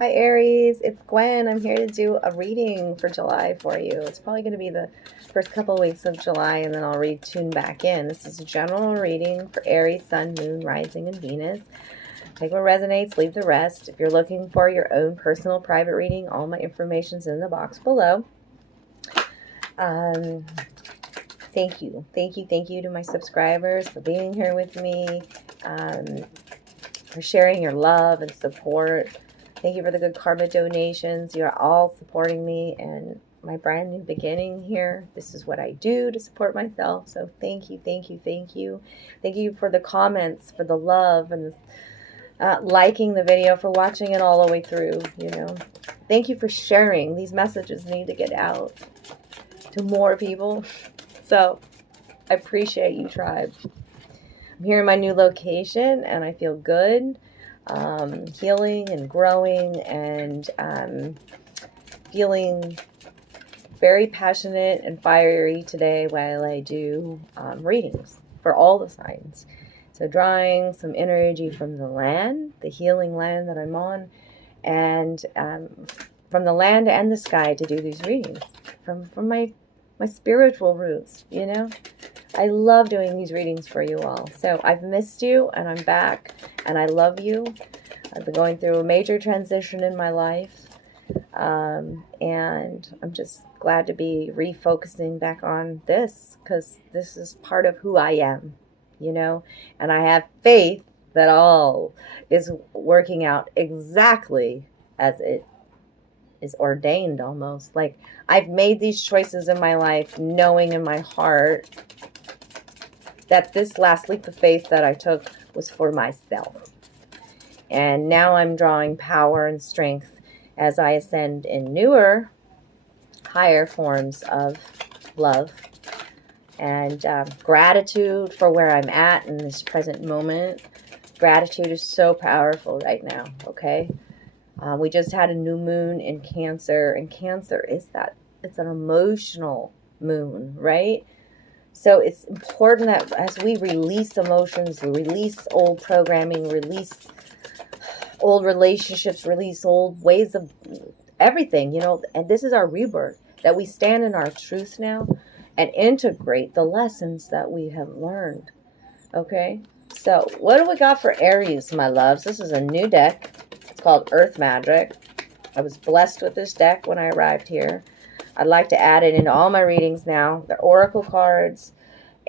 Hi Aries, it's Gwen. I'm here to do a reading for July for you. It's probably going to be the first couple weeks of July and then I'll tune back in. This is a general reading for Aries, Sun, Moon, Rising, and Venus. Take what resonates, leave the rest. If you're looking for your own personal private reading, all my information's in the box below. Thank you to my subscribers for being here with me, for sharing your love and support. Thank you for the good karma donations. You're all supporting me and my brand new beginning here. This is what I do to support myself. So thank you. Thank you for the comments, for the love, and the, liking the video, for watching it all the way through. Thank you for sharing. These messages need to get out to more people. So I appreciate you, tribe. I'm here in my new location and I feel good. Healing and growing and feeling very passionate and fiery today while I do readings for all the signs. So drawing some energy from the land, the healing land that I'm on, and from the land and the sky to do these readings from my spiritual roots, I love doing these readings for you all. So I've missed you and I'm back and I love you. I've been going through a major transition in my life. And I'm just glad to be refocusing back on this because this is part of who I am, and I have faith that all is working out exactly as it is ordained almost. Like I've made these choices in my life knowing in my heart that this last leap of faith that I took was for myself. And now I'm drawing power and strength as I ascend in newer, higher forms of love and gratitude for where I'm at in this present moment. Gratitude is so powerful right now, okay? We just had a new moon in Cancer, and Cancer is it's an emotional moon, right? So it's important that as we release emotions, release old programming, release old relationships, release old ways of everything, and this is our rebirth, that we stand in our truth now and integrate the lessons that we have learned, okay? So what do we got for Aries, my loves? This is a new deck. It's called Earth Magic. I was blessed with this deck when I arrived here. I'd like to add it into all my readings now. They're oracle cards.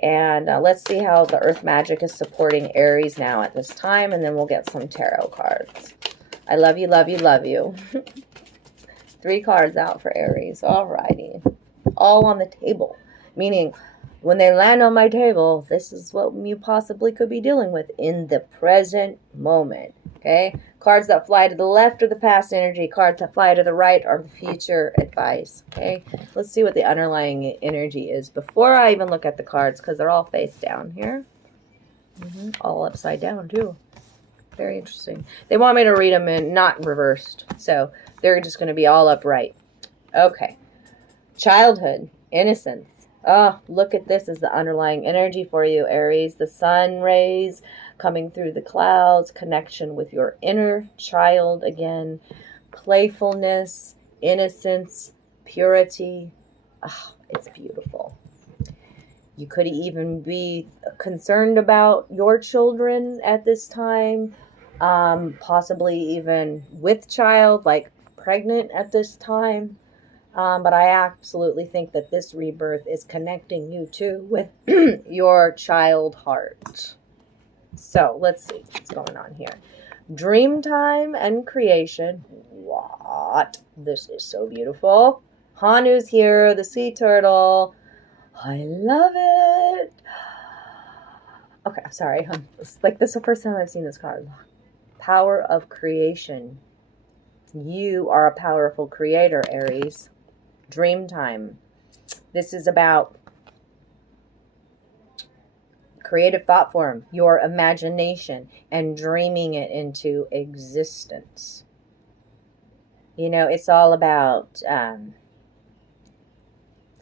And let's see how the Earth Magic is supporting Aries now at this time. And then we'll get some tarot cards. I love you, love you, love you. 3 cards out for Aries. Alrighty. All on the table. Meaning, when they land on my table, this is what you possibly could be dealing with in the present moment. Okay? Cards that fly to the left are the past energy. Cards that fly to the right are the future advice. Okay? Let's see what the underlying energy is before I even look at the cards, because they're all face down here. All upside down, too. Very interesting. They want me to read them in not reversed, so they're just going to be all upright. Okay. Childhood. Innocence. Oh, look at this as the underlying energy for you, Aries. The sun rays coming through the clouds, connection with your inner child again, playfulness, innocence, purity. Oh, it's beautiful. You could even be concerned about your children at this time, possibly even with child, like pregnant at this time. But I absolutely think that this rebirth is connecting you too with your child heart. So let's see what's going on here. Dream time and creation. What? This is so beautiful. Hanu's here, the sea turtle. I love it. Okay, I'm sorry. This is the first time I've seen this card. Power of creation. You are a powerful creator, Aries. Dream time. This is about creative thought form, your imagination, and dreaming it into existence. It's all about,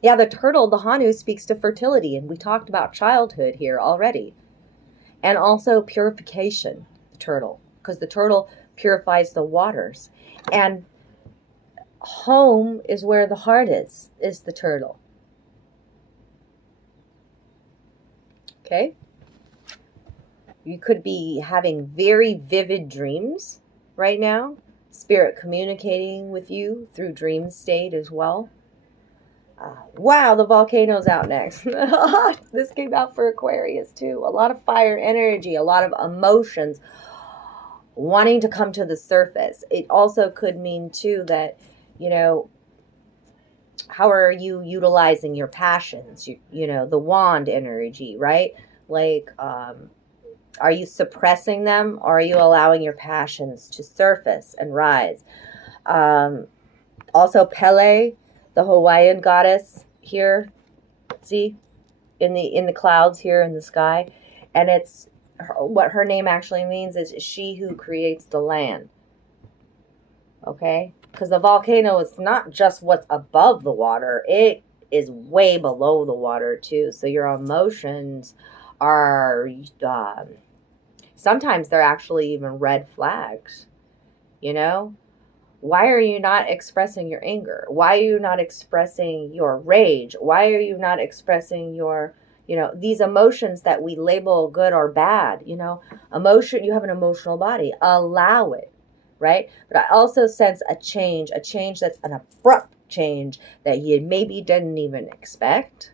the turtle, the Hanu, speaks to fertility, and we talked about childhood here already. And also purification, the turtle, because the turtle purifies the waters. And home is where the heart is the turtle. Okay? You could be having very vivid dreams right now. Spirit communicating with you through dream state as well. Wow, the volcano's out next. This came out for Aquarius too. A lot of fire energy, a lot of emotions wanting to come to the surface. It also could mean too that, you know, how are you utilizing your passions? You know, the wand energy, right? Like, are you suppressing them, or are you allowing your passions to surface and rise? Also, Pele, the Hawaiian goddess here, see, in the clouds here in the sky, and it's what her name actually means is she who creates the land. Okay, because the volcano is not just what's above the water; it is way below the water too. So your emotions are sometimes they're actually even red flags. You know, why are you not expressing your anger? Why are you not expressing your rage? Why are you not expressing your, you know, these emotions that we label good or bad? You know, emotion, you have an emotional body. Allow it, right? But I also sense a change that's an abrupt change that you maybe didn't even expect,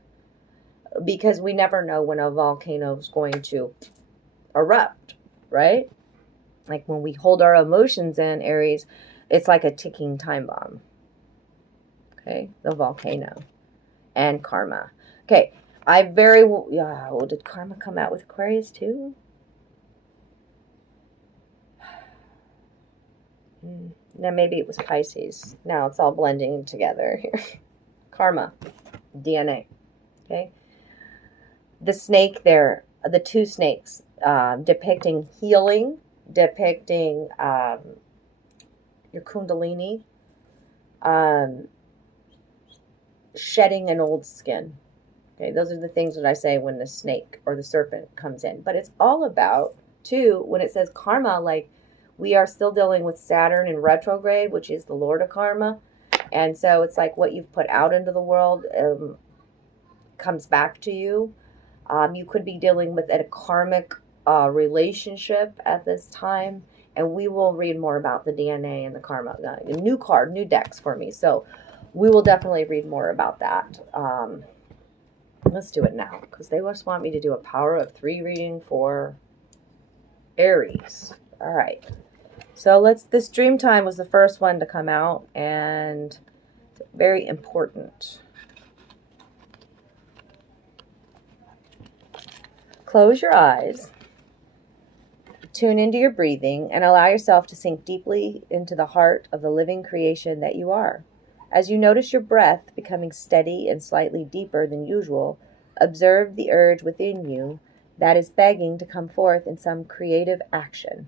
because we never know when a volcano is going to erupt, right? Like when we hold our emotions in, Aries, it's like a ticking time bomb. Okay, the volcano and karma. Okay, well, did karma come out with Aquarius too? No, maybe it was Pisces. Now it's all blending together here. Karma, DNA. Okay, the snake there, the two snakes, depicting healing, depicting your kundalini, shedding an old skin. Okay, those are the things that I say when the snake or the serpent comes in. But it's all about, too, when it says karma, like we are still dealing with Saturn in retrograde, which is the Lord of karma. And so it's like what you've put out into the world comes back to you. You could be dealing with a karmic relationship at this time. And we will read more about the DNA and the karma. A new card, new decks for me. So we will definitely read more about that. Let's do it now, because they just want me to do a power of 3 reading for Aries. All right. So this dream time was the first one to come out, and very important. Close your eyes, tune into your breathing, and allow yourself to sink deeply into the heart of the living creation that you are. As you notice your breath becoming steady and slightly deeper than usual, observe the urge within you that is begging to come forth in some creative action.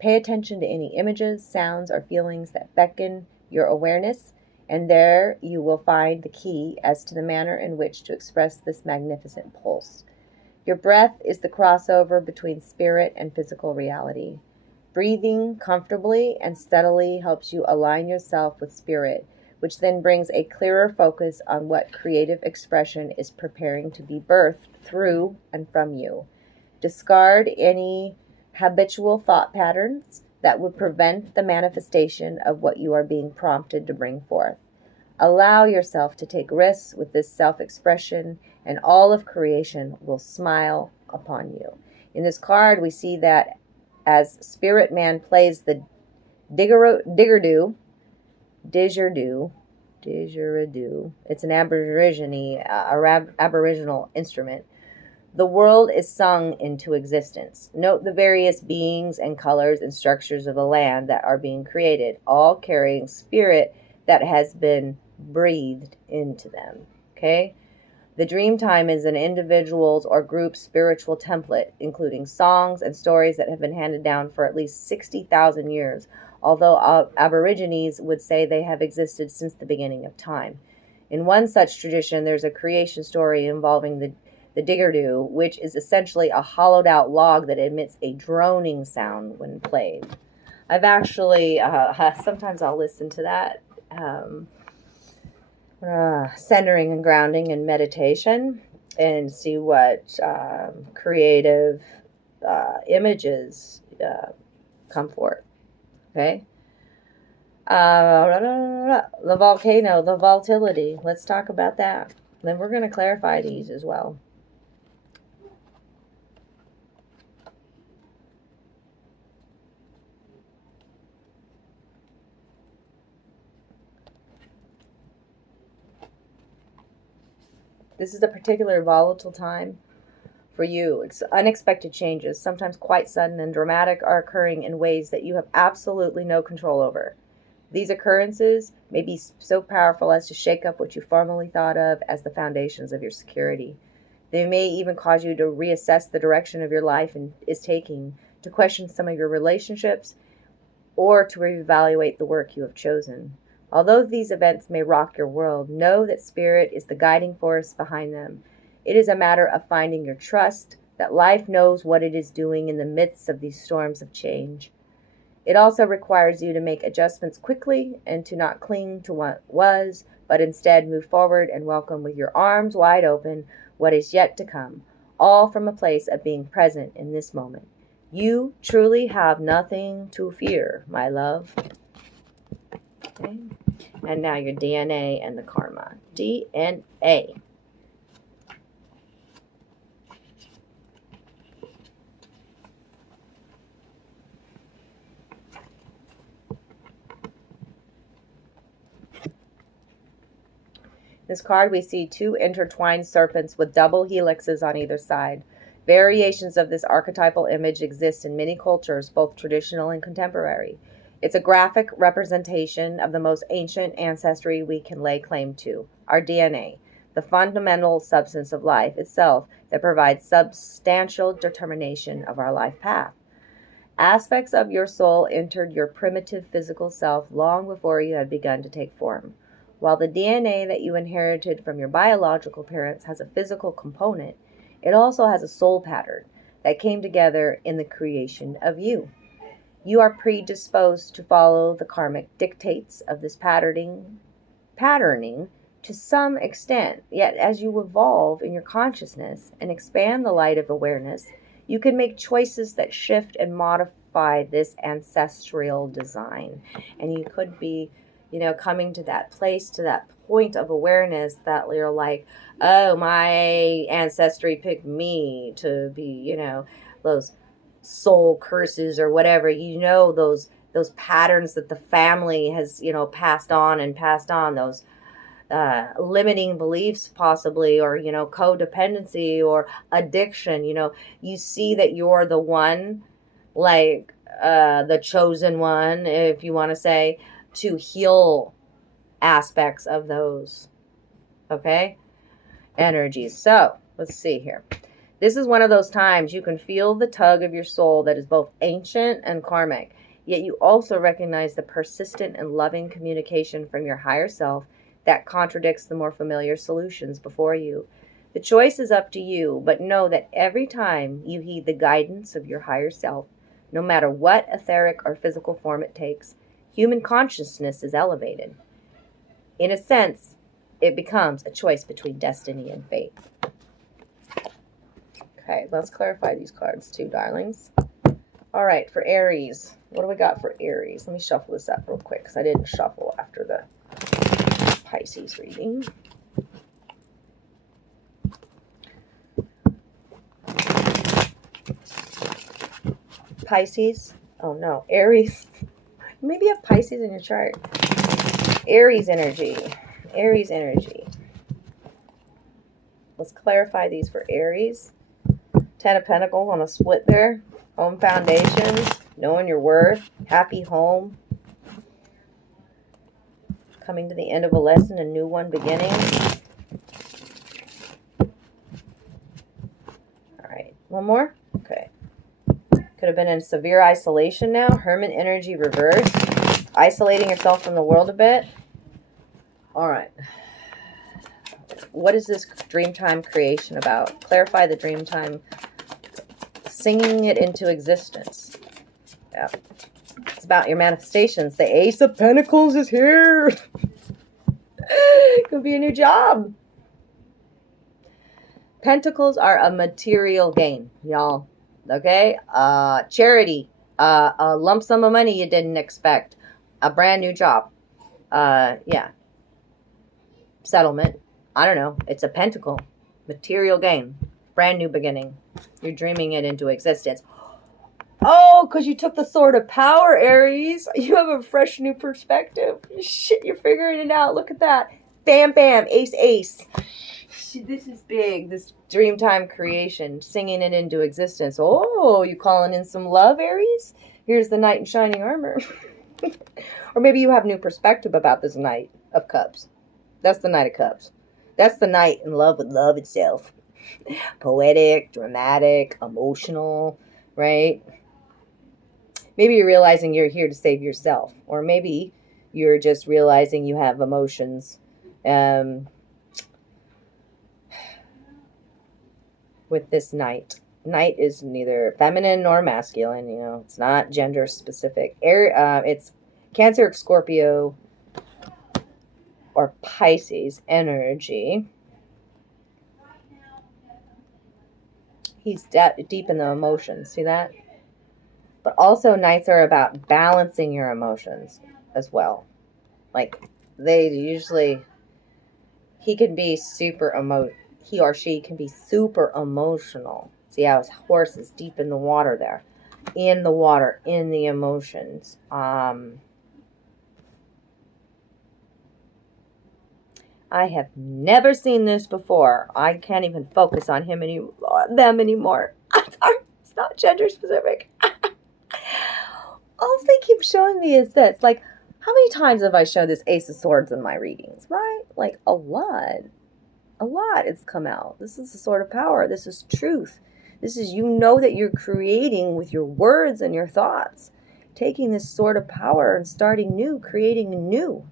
Pay attention to any images, sounds, or feelings that beckon your awareness, and there you will find the key as to the manner in which to express this magnificent pulse. Your breath is the crossover between spirit and physical reality. Breathing comfortably and steadily helps you align yourself with spirit, which then brings a clearer focus on what creative expression is preparing to be birthed through and from you. Discard any habitual thought patterns that would prevent the manifestation of what you are being prompted to bring forth. Allow yourself to take risks with this self-expression, and all of creation will smile upon you. In this card, we see that as Spirit Man plays the didgeridoo, it's an Aboriginal instrument. The world is sung into existence. Note the various beings and colors and structures of the land that are being created, all carrying spirit that has been breathed into them. Okay? The dream time is an individual's or group's spiritual template, including songs and stories that have been handed down for at least 60,000 years, although Aborigines would say they have existed since the beginning of time. In one such tradition, there's a creation story involving the didgeridoo, which is essentially a hollowed out log that emits a droning sound when played. I've actually, sometimes I'll listen to that. Centering and grounding and meditation, and see what creative images come forth. Okay. The volcano, the volatility. Let's talk about that. Then we're going to clarify these as well. This is a particular volatile time for you. Unexpected changes, sometimes quite sudden and dramatic, are occurring in ways that you have absolutely no control over. These occurrences may be so powerful as to shake up what you formerly thought of as the foundations of your security. They may even cause you to reassess the direction of your life is taking, to question some of your relationships, or to reevaluate the work you have chosen. Although these events may rock your world, know that Spirit is the guiding force behind them. It is a matter of finding your trust that life knows what it is doing in the midst of these storms of change. It also requires you to make adjustments quickly and to not cling to what was, but instead move forward and welcome with your arms wide open what is yet to come, all from a place of being present in this moment. You truly have nothing to fear, my love. Okay. And now your DNA and the karma. DNA. This card, we see two intertwined serpents with double helixes on either side. Variations of this archetypal image exist in many cultures, both traditional and contemporary. It's a graphic representation of the most ancient ancestry we can lay claim to, our DNA, the fundamental substance of life itself that provides substantial determination of our life path. Aspects of your soul entered your primitive physical self long before you had begun to take form. While the DNA that you inherited from your biological parents has a physical component, it also has a soul pattern that came together in the creation of you. You are predisposed to follow the karmic dictates of this patterning to some extent, yet as you evolve in your consciousness and expand the light of awareness, you can make choices that shift and modify this ancestral design. And you could be coming to that place, to that point of awareness that you're like, oh, my ancestry picked me to be, those soul curses or whatever, those patterns that the family has, passed on, those limiting beliefs possibly, or, codependency or addiction, you see that you're the one, like the chosen one, if you want to say, to heal aspects of those, okay, energies. So let's see here. This is one of those times you can feel the tug of your soul that is both ancient and karmic, yet you also recognize the persistent and loving communication from your higher self that contradicts the more familiar solutions before you. The choice is up to you, but know that every time you heed the guidance of your higher self, no matter what etheric or physical form it takes, human consciousness is elevated. In a sense, it becomes a choice between destiny and fate. Okay, let's clarify these cards too, darlings. All right, for Aries. What do we got for Aries? Let me shuffle this up real quick because I didn't shuffle after the Pisces reading. Pisces. Oh no, Aries. Maybe you have Pisces in your chart. Aries energy. Aries energy. Let's clarify these for Aries. Ten of Pentacles on a split there. Home foundations. Knowing your worth. Happy home. Coming to the end of a lesson, a new one beginning. All right. One more? Okay. Could have been in severe isolation now. Hermit energy reversed. Isolating yourself from the world a bit. All right. What is this Dreamtime creation about? Clarify the Dreamtime. Singing it into existence. Yeah. It's about your manifestations. The Ace of Pentacles is here. Could be a new job. Pentacles are a material gain, y'all. Okay? Charity. A lump sum of money you didn't expect. A brand new job. Yeah. Settlement. I don't know. It's a pentacle. Material gain. Brand new beginning. You're dreaming it into existence. Oh, because you took the sword of power, Aries. You have a fresh new perspective. Shit, you're figuring it out. Look at that. Bam, bam. Ace, ace. This is big. This dreamtime creation. Singing it into existence. Oh, you calling in some love, Aries? Here's the knight in shining armor. Or maybe you have new perspective about this Knight of Cups. That's the Knight of Cups. That's the knight in love with love itself. Poetic, dramatic, emotional, right? Maybe you're realizing you're here to save yourself. Or maybe you're just realizing you have emotions with this knight. Knight is neither feminine nor masculine. You know, it's not gender specific. It's Cancer, Scorpio, or Pisces energy. He's deep in the emotions. See that? But also nights are about balancing your emotions as well. Like, they usually, he or she can be super emotional. See how his horse is deep in the water there. In the water, in the emotions. I have never seen this before. I can't even focus on them anymore. It's not gender specific. All they keep showing me is this. Like, how many times have I shown this Ace of Swords in my readings, right? Like, a lot. A lot it's come out. This is the Sword of Power. This is truth. This is, you know, that you're creating with your words and your thoughts. Taking this Sword of Power and starting new, creating new.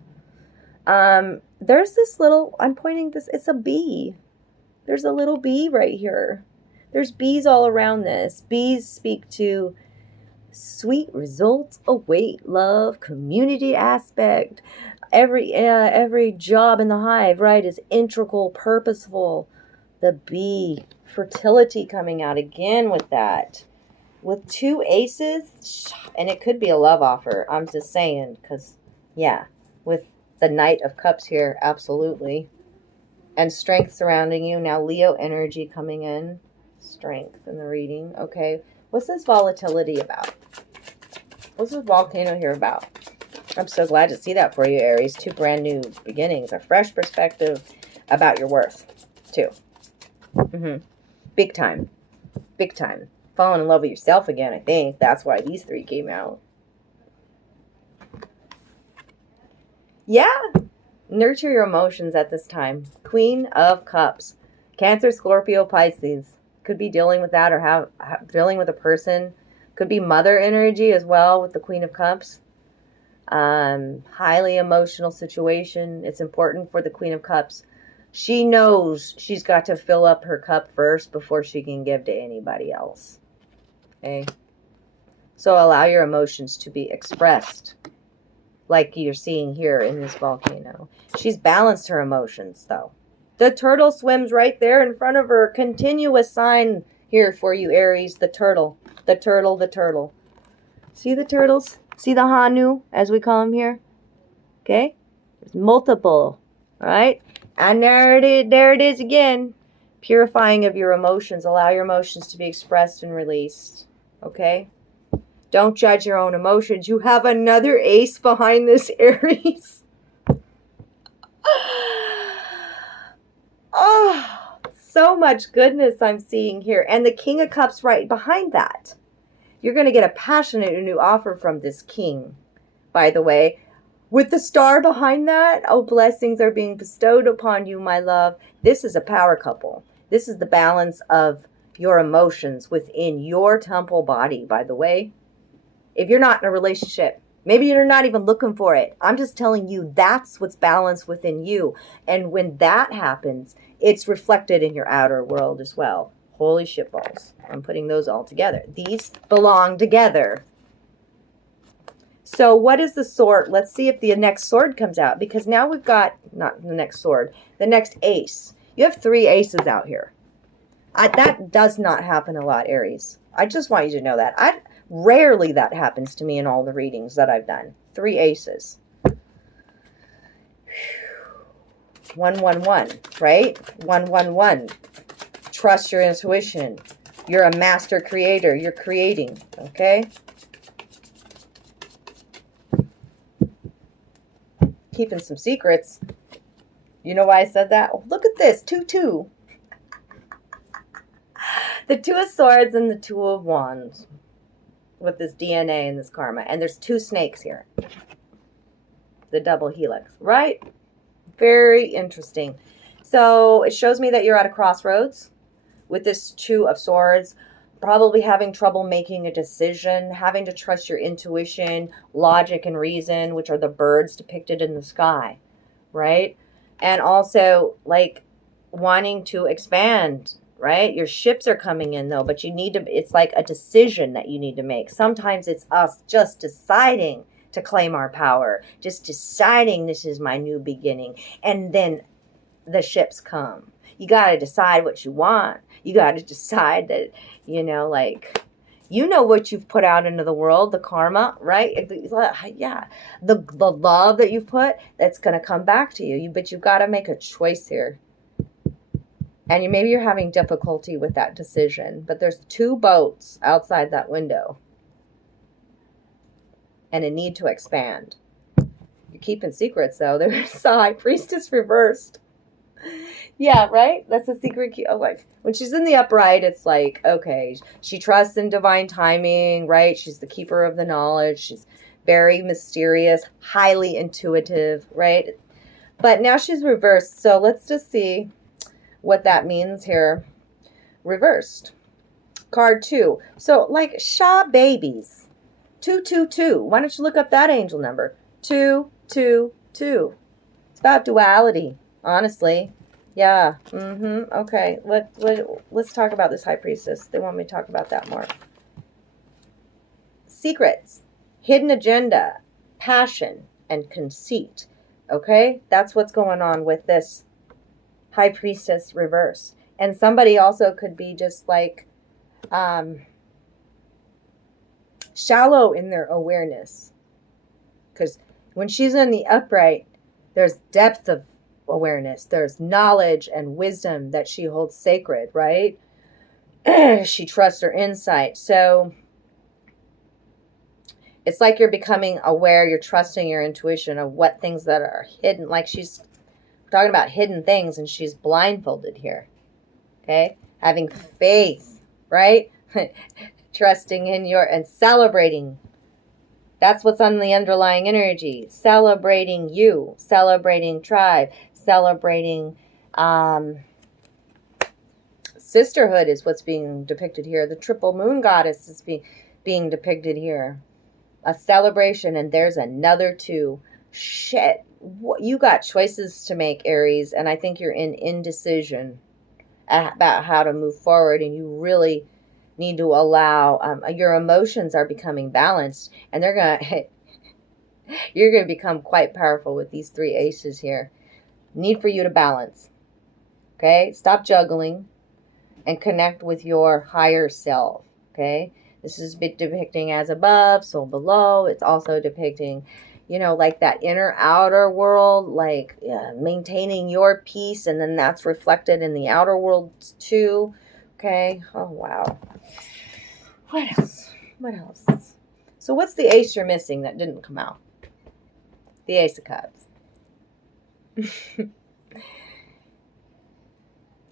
There's this little, I'm pointing this, it's a bee. There's a little bee right here. There's bees all around this. Bees speak to sweet results await, love, community aspect. Every job in the hive, right, is integral, purposeful. The bee, fertility coming out again with that. With two aces, and it could be a love offer. I'm just saying, because, yeah, with the Knight of Cups here, absolutely. And strength surrounding you. Now Leo energy coming in. Strength in the reading. Okay. What's this volatility about? What's this volcano here about? I'm so glad to see that for you, Aries. Two brand new beginnings. A fresh perspective about your worth, too. Big time. Big time. Falling in love with yourself again, I think. That's why these three came out. Yeah. Nurture your emotions at this time. Queen of Cups. Cancer, Scorpio, Pisces. Could be dealing with that, or dealing with a person. Could be mother energy as well with the Queen of Cups. Highly emotional situation. It's important for the Queen of Cups. She knows she's got to fill up her cup first before she can give to anybody else. Okay? So allow your emotions to be expressed. Like you're seeing here in this volcano. She's balanced her emotions, though. The turtle swims right there in front of her. Continuous sign here for you, Aries. The turtle. The turtle, the turtle. See the turtles? See the Hanu, as we call them here? Okay? There's multiple. All right? And there it is again. Purifying of your emotions. Allow your emotions to be expressed and released. Okay? Don't judge your own emotions. You have another ace behind this, Aries. Oh, so much goodness I'm seeing here. And the King of Cups right behind that. You're going to get a passionate new offer from this king, by the way. With the star behind that, oh, blessings are being bestowed upon you, my love. This is a power couple. This is the balance of your emotions within your temple body, by the way. If you're not in a relationship, maybe you're not even looking for it. I'm just telling you that's what's balanced within you. And when that happens, it's reflected in your outer world as well. Holy shitballs. I'm putting those all together. These belong together. So what is the sword? Let's see if the next sword comes out, because now we've got, not the next sword, the next ace. You have 3 aces out here. That does not happen a lot, Aries. I just want you to know that. Rarely that happens to me in all the readings that I've done. 3 aces. 111, right? 111. Trust your intuition. You're a master creator. You're creating, okay? Keeping some secrets. You know why I said that? Oh, look at this. 2-2. The 2 of swords and the 2 of wands. With this DNA and this karma. And there's 2 snakes here. The double helix. Right? Very interesting. So it shows me that you're at a crossroads with this 2 of swords. Probably having trouble making a decision, having to trust your intuition, logic, and reason, which are the birds depicted in the sky, right? And also, like, wanting to expand, right? Your ships are coming in, though, but you need to, it's like a decision that you need to make. Sometimes it's us just deciding to claim our power, just deciding this is my new beginning, and then the ships come. You got to decide what you want. You got to decide that, you know, like, you know what you've put out into the world, the karma, right? Yeah, the love that you've put, that's going to come back to you. But you've got to make a choice here. And maybe you're having difficulty with that decision. But there's 2 boats outside that window. And a need to expand. You're keeping secrets, though. There's the High Priestess reversed. Yeah, right? That's a secret key. Oh, like, when she's in the upright, it's like, okay, she trusts in divine timing, right? She's the keeper of the knowledge. She's very mysterious, highly intuitive, right? But now she's reversed. So let's just see what that means here. Reversed. Card 2. So, like, Shah babies. 222. Why don't you look up that angel number? 222. It's about duality. Honestly, yeah. Okay. Let's talk about this High Priestess. They want me to talk about that more. Secrets, hidden agenda, passion, and conceit. Okay, that's what's going on with this High Priestess reverse. And somebody also could be just like shallow in their awareness, because when she's in the upright, there's depth of awareness, there's knowledge and wisdom that she holds sacred, right? She trusts her insight. So it's like you're becoming aware, you're trusting your intuition of what things that are hidden. Like, she's talking about hidden things and she's blindfolded here. Okay? Having faith, right? Trusting in your, and celebrating. That's what's on the underlying energy. Celebrating you, celebrating tribe, celebrating sisterhood is what's being depicted here. The triple moon goddess is being depicted here. A celebration, and there's another 2. Shit. You got choices to make, Aries, and I think you're in indecision about how to move forward, and you really need to allow, your emotions are becoming balanced, and they're going to, you're going to become quite powerful with these 3 aces here. Need for you to balance. Okay? Stop juggling and connect with your higher self. Okay? This is depicting as above, so below. It's also depicting, you know, like that inner outer world, like maintaining your peace, and then that's reflected in the outer world too. Okay? Oh, wow. What else? What else? So what's the ace you're missing that didn't come out? The Ace of Cups.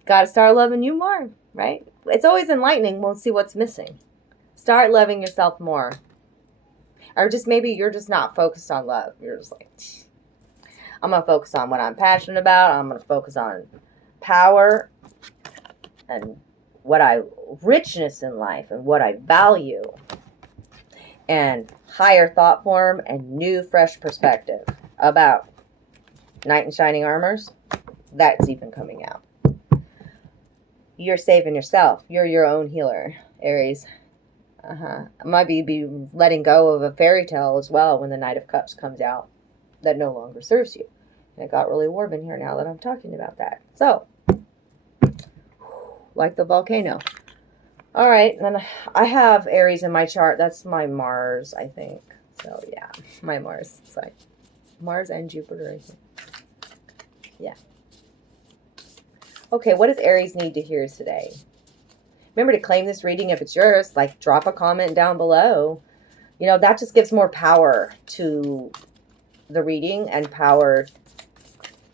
Got to start loving you more, right? It's always enlightening. We'll see what's missing. Start loving yourself more. Or just maybe you're just not focused on love. You're just like, I'm going to focus on what I'm passionate about. I'm going to focus on power and richness in life and what I value. And higher thought form and new fresh perspective about knight in shining armors. That's even coming out. You're saving yourself. You're your own healer, Aries. Might be letting go of a fairy tale as well when the Knight of Cups comes out that no longer serves you. And it got really warm in here now that I'm talking about that. So, like the volcano. All right, then I have Aries in my chart. That's my Mars, I think. So, yeah, my Mars. Sorry. Mars and Jupiter, I think. Yeah. Okay, what does Aries need to hear today? Remember to claim this reading if it's yours. Like, drop a comment down below. You know, that just gives more power to the reading and power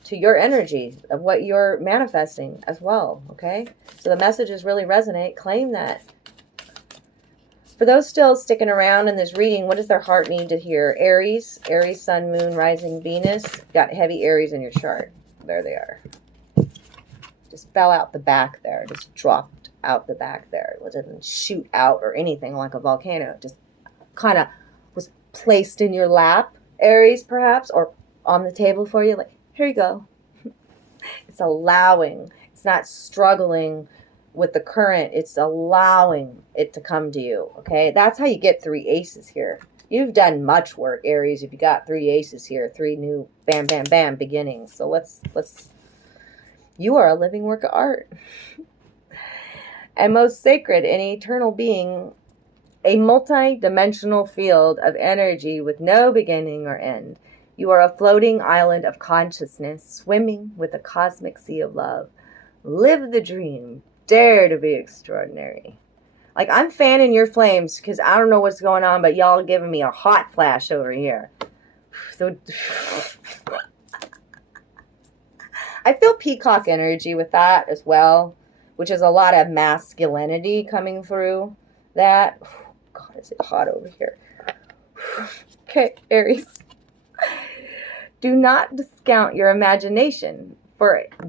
to your energy of what you're manifesting as well, okay? So the messages really resonate. Claim that. For those still sticking around in this reading, what does their heart need to hear? Aries, Aries, Sun, Moon, Rising, Venus. Got heavy Aries in your chart. There they are. Just fell out the back there. Just dropped out the back there. It didn't shoot out or anything like a volcano. It just kind of was placed in your lap, Aries, perhaps, or on the table for you. Like, here you go. It's allowing. It's not struggling with the current. It's allowing it to come to you, okay? That's how you get 3 aces here. You've done much work, Aries, if you got 3 aces here, 3 new bam, bam, bam beginnings. So let's you are a living work of art. And most sacred and eternal being, a multi-dimensional field of energy with no beginning or end. You are a floating island of consciousness, swimming with a cosmic sea of love. Live the dream. Dare to be extraordinary. Like, I'm fanning your flames because I don't know what's going on, but y'all are giving me a hot flash over here. So, I feel peacock energy with that as well, which is a lot of masculinity coming through that. God, is it hot over here? Okay, Aries. Do not discount your imagination.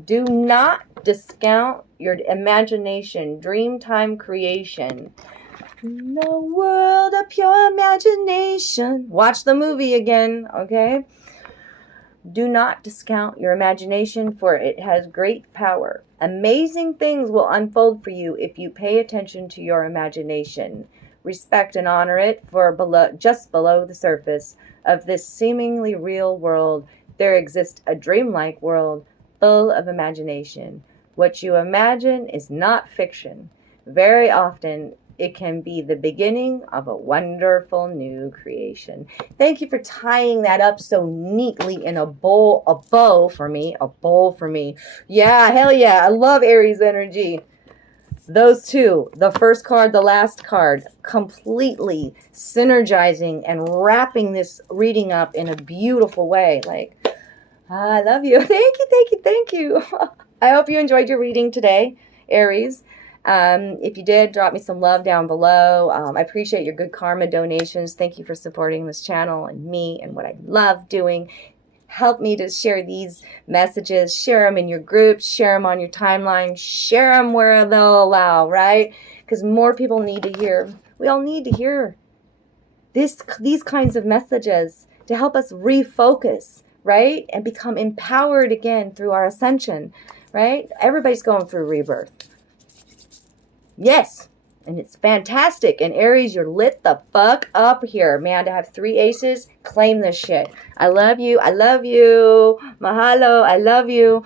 Do not discount your imagination. Dreamtime creation. The world of pure imagination. Watch the movie again, okay? Do not discount your imagination, for it has great power. Amazing things will unfold for you if you pay attention to your imagination. Respect and honor it, for just below the surface of this seemingly real world, there exists a dreamlike world full of imagination. What you imagine is not fiction. Very often, it can be the beginning of a wonderful new creation. Thank you for tying that up so neatly in a bow for me. Yeah, hell yeah. I love Aries energy. Those two, the first card, the last card, completely synergizing and wrapping this reading up in a beautiful way. Like, I love you. Thank you. I hope you enjoyed your reading today, Aries. If you did, drop me some love down below. I appreciate your good karma donations. Thank you for supporting this channel and me and what I love doing. Help me to share these messages. Share them in your groups. Share them on your timeline. Share them where they'll allow, right? Because more people need to hear. We all need to hear these kinds of messages to help us refocus, right? And become empowered again through our ascension, right? Everybody's going through rebirth. Yes. And it's fantastic. And Aries, you're lit the fuck up here, man. To have 3 aces, claim this shit. I love you. Mahalo. I love you.